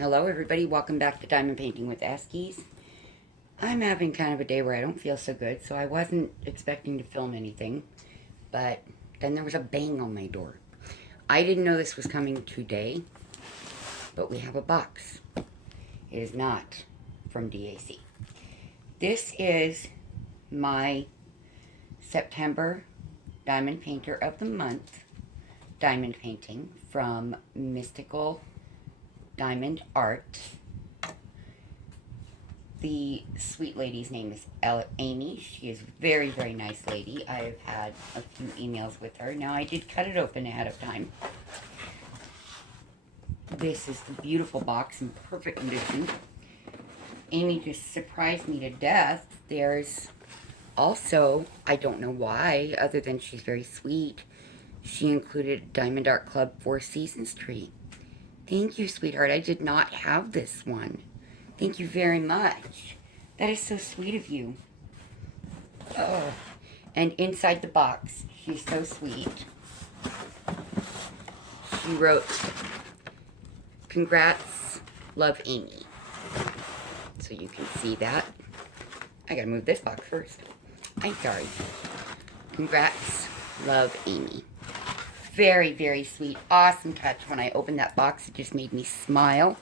Hello everybody, welcome back to Diamond Painting with Eskies. I'm having kind of a day where I don't feel so good, so I wasn't expecting to film anything, but then there was a bang on my door. I didn't know this was coming today, but we have a box. It is not from DAC. This is my September Diamond Painter of the Month diamond painting from Mystical Diamond Art. The sweet lady's name is Amy. She is a very, very nice lady. I've had a few emails with her. Now, I did cut it open ahead of time. This is the beautiful box in perfect condition. Amy just surprised me to death. There's also, I don't know why, other than she's very sweet, she included Diamond Art Club Four Seasons tree. Thank you, sweetheart. I did not have this one. Thank you very much. That is so sweet of you. Oh. And inside the box, she's so sweet. She wrote, "Congrats, love, Amy." So you can see that. I gotta move this box first. I'm sorry. Congrats, love, Amy. Very, very sweet. Awesome touch. When I opened that box, it just made me smile.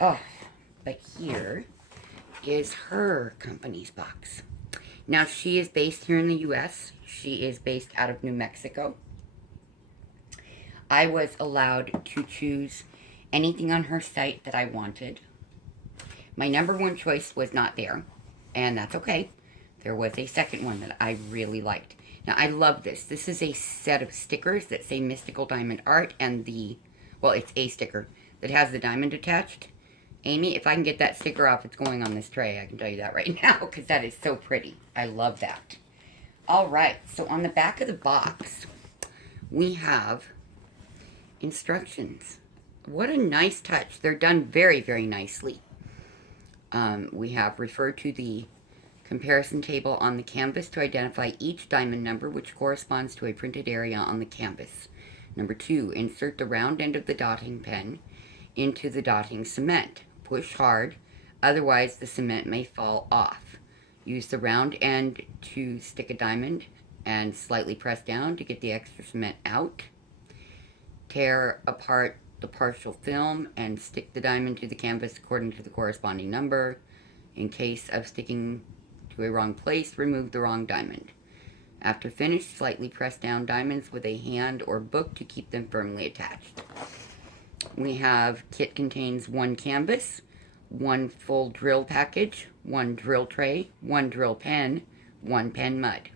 Oh, but here is her company's box. Now, she is based here in the U.S. She is based out of New Mexico. I was allowed to choose anything on her site that I wanted. My number one choice was not there, and that's okay. There was a second one that I really liked. Now, I love this. This is a set of stickers that say Mystical Diamond Art and it's a sticker that has the diamond attached. Amy, if I can get that sticker off, it's going on this tray. I can tell you that right now because that is so pretty. I love that. All right, so on the back of the box, we have instructions. What a nice touch. They're done very, very nicely. We have referred to the comparison table on the canvas to identify each diamond number, which corresponds to a printed area on the canvas. Number 2, insert the round end of the dotting pen into the dotting cement. Push hard, otherwise the cement may fall off. Use the round end to stick a diamond and slightly press down to get the extra cement out. Tear apart the partial film and stick the diamond to the canvas according to the corresponding number. In case of sticking to a wrong place, remove the wrong diamond. After finish, slightly press down diamonds with a hand or book to keep them firmly attached. We have, kit contains 1 canvas, 1 full drill package, 1 drill tray, 1 drill pen, 1 pen mud.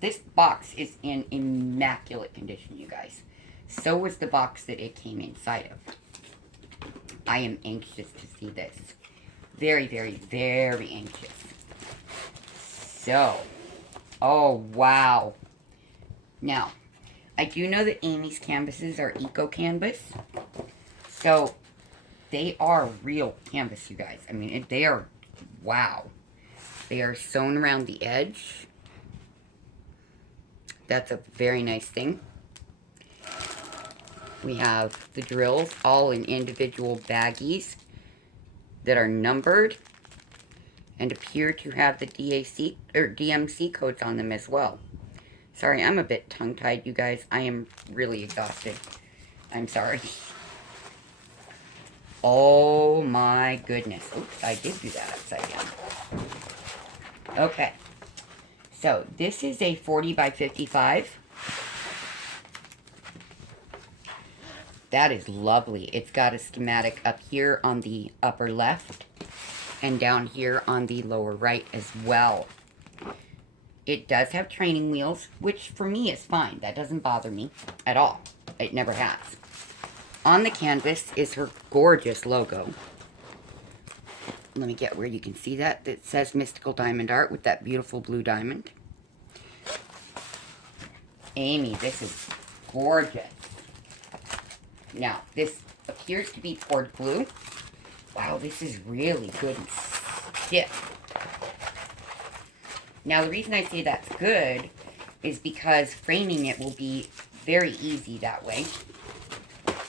This box is in immaculate condition, you guys. So was the box that it came inside of. I am anxious to see this. Very, very, very anxious. So, oh wow. Now, I do know that Amy's canvases are eco canvas. So, they are real canvas, you guys. I mean, they are, wow. They are sewn around the edge. That's a very nice thing. We have the drills all in individual baggies that are numbered and appear to have the DAC or DMC codes on them as well. Sorry, I'm a bit tongue-tied, you guys. I am really exhausted. I'm sorry. Oh my goodness. Oops, I did do that upside down. Okay. So, this is a 40 by 55. That is lovely. It's got a schematic up here on the upper left and down here on the lower right as well. It does have training wheels, which for me is fine. That doesn't bother me at all. It never has. On the canvas is her gorgeous logo. Let me get where you can see that. It says Mystical Diamond Art with that beautiful blue diamond. Amy, this is gorgeous. Now, this appears to be poured glue. Wow, this is really good and stiff. Now, the reason I say that's good is because framing it will be very easy that way.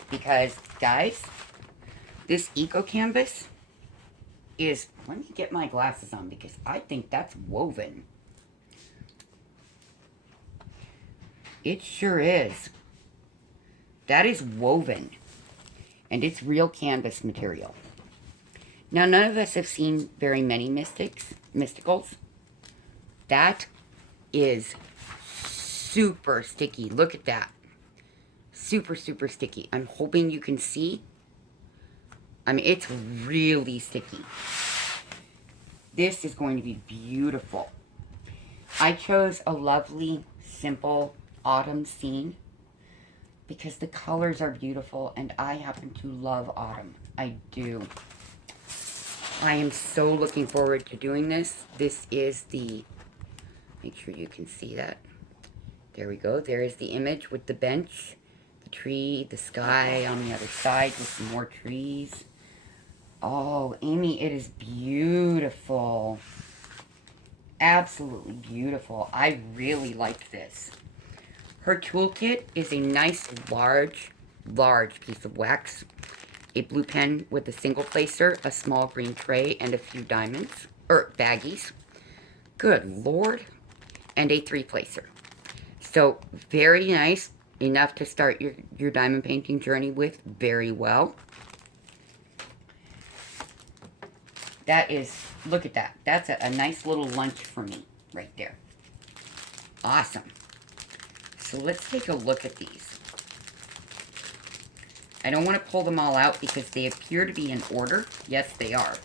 Because, guys, This Eco Canvas is, let me get my glasses on because I think that's woven. It sure is. That is woven. And it's real canvas material. Now, none of us have seen very many mysticals. That is super sticky. Look at that. Super, super sticky. I'm hoping you can see. I mean, it's really sticky. This is going to be beautiful. I chose a lovely, simple autumn scene because the colors are beautiful and I happen to love autumn. I do. I am so looking forward to doing this. This is the, make sure you can see that. There we go. There is the image with the bench, the tree, the sky on the other side with some more trees. Oh, Amy, it is beautiful. Absolutely beautiful. I really like this. Her toolkit is a nice, large piece of wax. A blue pen with a single placer, a small green tray, and a few diamonds, or baggies. Good Lord. And a 3-placer. So, very nice. Enough to start your diamond painting journey with very well. That is, look at that. That's a nice little lunch for me right there. Awesome. So let's take a look at these. I don't want to pull them all out because they appear to be in order. Yes, they are.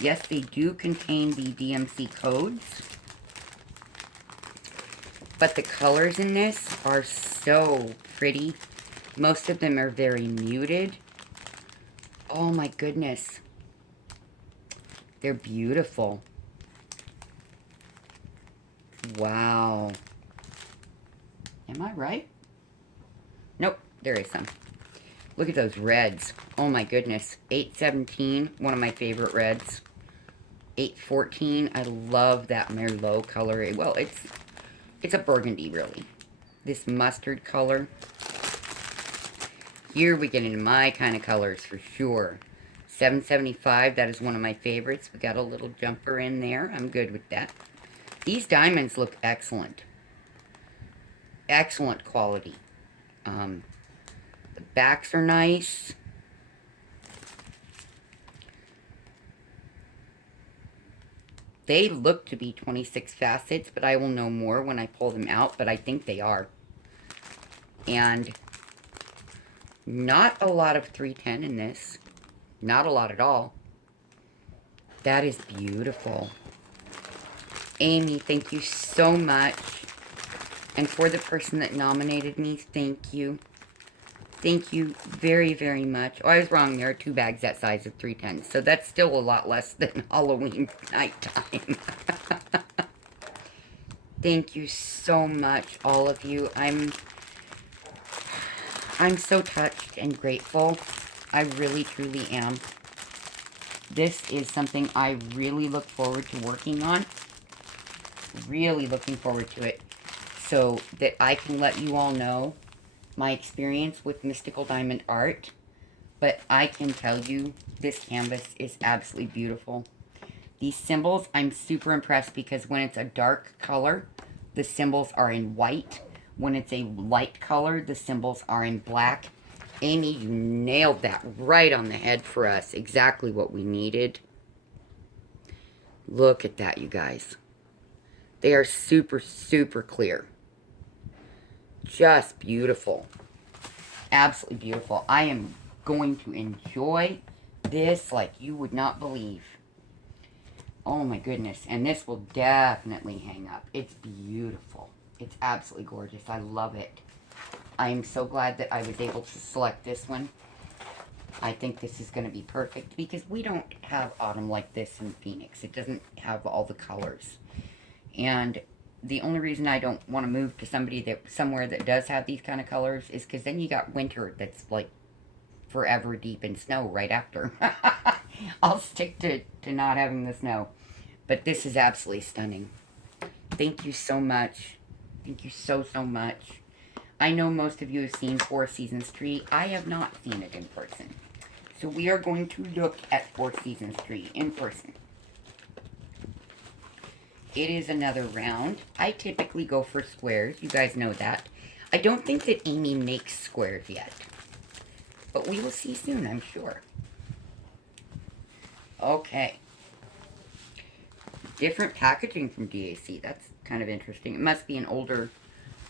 Yes, they do contain the DMC codes. But the colors in this are so pretty. Most of them are very muted. Oh my goodness. They're beautiful. Wow. Am I right? Nope, there is some. Look at those reds. Oh my goodness. 817, one of my favorite reds. 814, I love that Merlot color. Well, it's a burgundy, really. This mustard color. Here we get into my kind of colors for sure. 775, that is one of my favorites. We got a little jumper in there. I'm good with that. These diamonds look excellent. Excellent quality. The backs are nice. They look to be 26 facets, but I will know more when I pull them out, but I think they are. And not a lot of 310 in this. Not a lot at all. That is beautiful. Amy, thank you so much. And for the person that nominated me, thank you. Thank you very, very much. Oh, I was wrong. There are 2 bags that size of 310. So that's still a lot less than Halloween nighttime. Thank you so much, all of you. I'm so touched and grateful. I really, truly am. This is something I really look forward to working on. Really looking forward to it. So that I can let you all know my experience with mystical diamond art. But I can tell you, this canvas is absolutely beautiful. These symbols, I'm super impressed because when it's a dark color, the symbols are in white. When it's a light color, the symbols are in black. Amy, you nailed that right on the head for us. Exactly what we needed. Look at that, you guys. They are super, super clear. Just beautiful. Absolutely beautiful. I am going to enjoy this like you would not believe. Oh my goodness. And this will definitely hang up. It's beautiful. It's absolutely gorgeous. I love it. I am so glad that I was able to select this one. I think this is going to be perfect because we don't have autumn like this in Phoenix. It doesn't have all the colors. And the only reason I don't want to move to somewhere that does have these kind of colors is because then you got winter that's like forever deep in snow right after. I'll stick to not having the snow. But this is absolutely stunning. Thank you so much. Thank you so, so much. I know most of you have seen Four Seasons Tree. I have not seen it in person. So we are going to look at Four Seasons Tree in person. It is another round. I typically go for squares. You guys know that. I don't think that Amy makes squares yet. But we will see soon, I'm sure. Okay. Different packaging from DAC. That's kind of interesting. It must be an older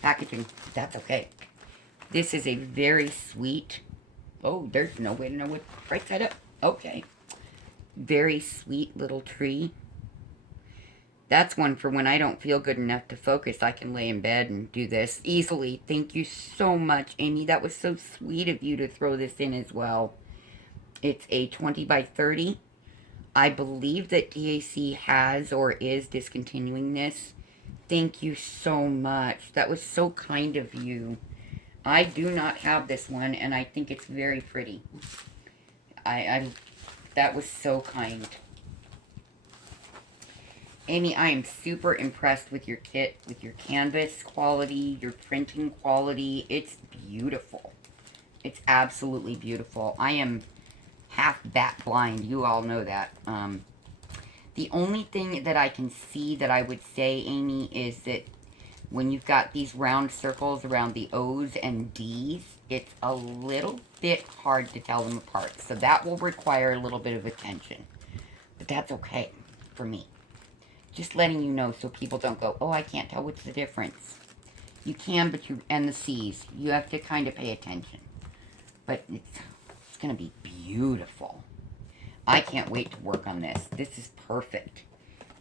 packaging. That's okay. This is a very sweet... Oh, there's no way to know what... Right side up. Okay. Very sweet little tree. That's one for when I don't feel good enough to focus. I can lay in bed and do this easily. Thank you so much, Amy. That was so sweet of you to throw this in as well. It's a 20 by 30. I believe that DAC has or is discontinuing this. Thank you so much. That was so kind of you. I do not have this one, and I think it's very pretty. That was so kind. Amy, I am super impressed with your kit, with your canvas quality, your printing quality. It's beautiful. It's absolutely beautiful. I am half bat blind. You all know that. The only thing that I can see that I would say, Amy, is that when you've got these round circles around the O's and D's, it's a little bit hard to tell them apart. So that will require a little bit of attention. But that's okay for me. Just letting you know so people don't go, oh, I can't tell what's the difference. You can, but and the C's. You have to kind of pay attention. But it's going to be beautiful. I can't wait to work on this. This is perfect.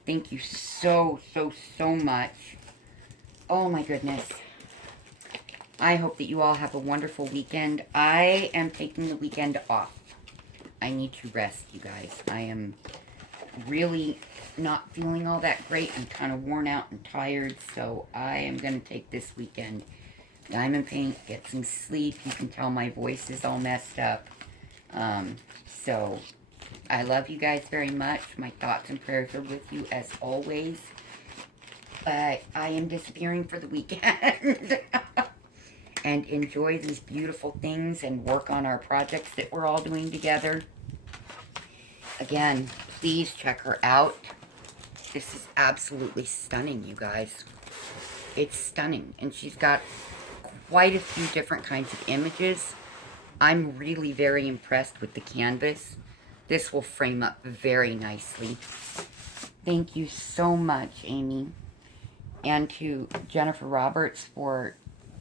Thank you so, so, so much. Oh, my goodness. I hope that you all have a wonderful weekend. I am taking the weekend off. I need to rest, you guys. I am really not feeling all that great. I'm kind of worn out and tired, so I am going to take this weekend. Diamond paint, get some sleep. You can tell my voice is all messed up. So, I love you guys very much. My thoughts and prayers are with you as always. But I am disappearing for the weekend. And enjoy these beautiful things and work on our projects that we're all doing together. Again, please check her out. This is absolutely stunning, you guys. It's stunning. And she's got quite a few different kinds of images. I'm really very impressed with the canvas. This will frame up very nicely. Thank you so much, Amy. And to Jennifer Roberts for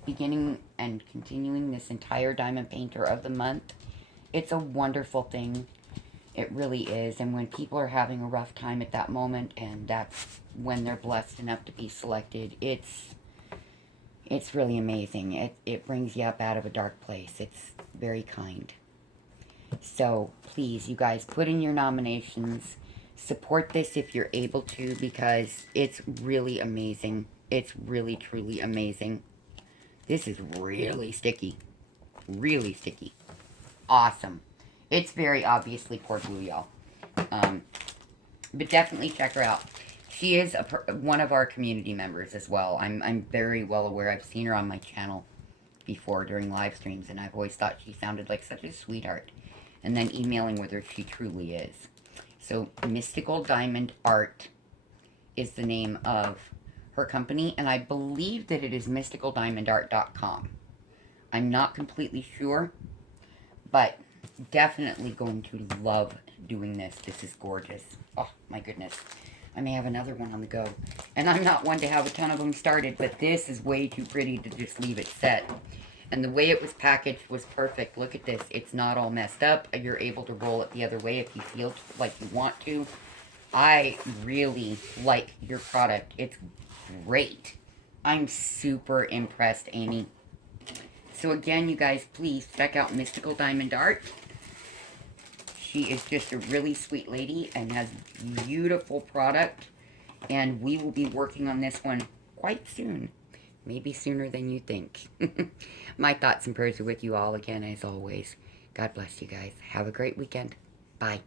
beginning and continuing this entire Diamond Painter of the Month. It's a wonderful thing. It really is. And when people are having a rough time at that moment, and that's when they're blessed enough to be selected, it's really amazing. It brings you up out of a dark place. It's very kind. So, please, you guys, put in your nominations. Support this if you're able to, because it's really amazing. It's really, truly amazing. This is really sticky. Really sticky. Awesome. It's very obviously Port Blue, y'all. But definitely check her out. She is one of our community members as well. I'm very well aware. I've seen her on my channel before during live streams, and I've always thought she sounded like such a sweetheart. And then emailing with her, she truly is. So, Mystical Diamond Art is the name of her company, and I believe that it is mysticaldiamondart.com. I'm not completely sure, but definitely going to love doing this. This is gorgeous. Oh, my goodness. I may have another one on the go. And I'm not one to have a ton of them started, but this is way too pretty to just leave it set. And the way it was packaged was perfect. Look at this. It's not all messed up. You're able to roll it the other way if you feel like you want to. I really like your product. It's great. I'm super impressed, Amy. So again, you guys, please check out Mystical Diamond Art. She is just a really sweet lady and has beautiful product. And we will be working on this one quite soon. Maybe sooner than you think. My thoughts and prayers are with you all again, as always. God bless you guys. Have a great weekend. Bye.